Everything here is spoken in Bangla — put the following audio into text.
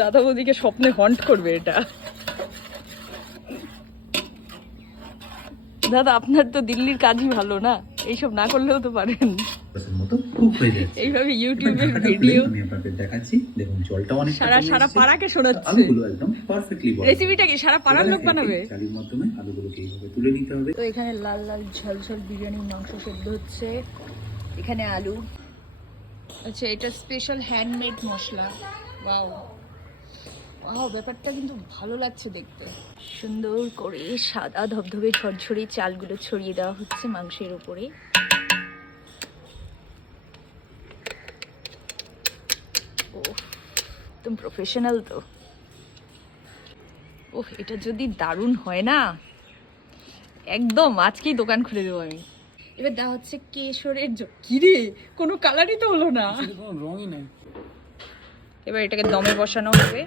দাদা বৌদিকে স্বপ্নে হন্ট করবে এটা। দাদা আপনার তো দিল্লির কাজই ভালো না, এইসব না করলেও তো পারেন। এইভাবে ইউটিউবের ভিডিও আমি আপনাদের দেখাচ্ছি। দেখুন জলটা অনেক সারা পাড়াকে শোনাচ্ছে। আলুগুলো একদম পারফেক্টলি বয়েল। রেসিপিটা কি সারা পাড়ার লোক বানাবে? চালির মাধ্যমে আলুগুলোকে এইভাবে তুলে নিতে হবে। তো এখানে লাল লাল ঝাল বিরিয়ানির মাংস সেদ্ধ হচ্ছে, এখানে আলু। আচ্ছা এটা স্পেশাল হ্যান্ডমেড মশলা। ওয়াও ওয়াও, ব্যাপারটা কিন্তু ভালো লাগছে দেখতে। সুন্দর করে সাদা ধবধবে ঝরঝরে চালগুলো ছড়িয়ে দেওয়া হচ্ছে মাংসের উপরে। একদম প্রফেশনাল তো। ওহ, এটা যদি দারুণ হয় না, একদম আজকেই দোকান খুলে দেবো আমি। এবার দেওয়া হচ্ছে কেশরের কিরে, কোনো কালারই তো হলো না, কোনো রঙই নাই। এবার এটাকে দমে বসানো হবে।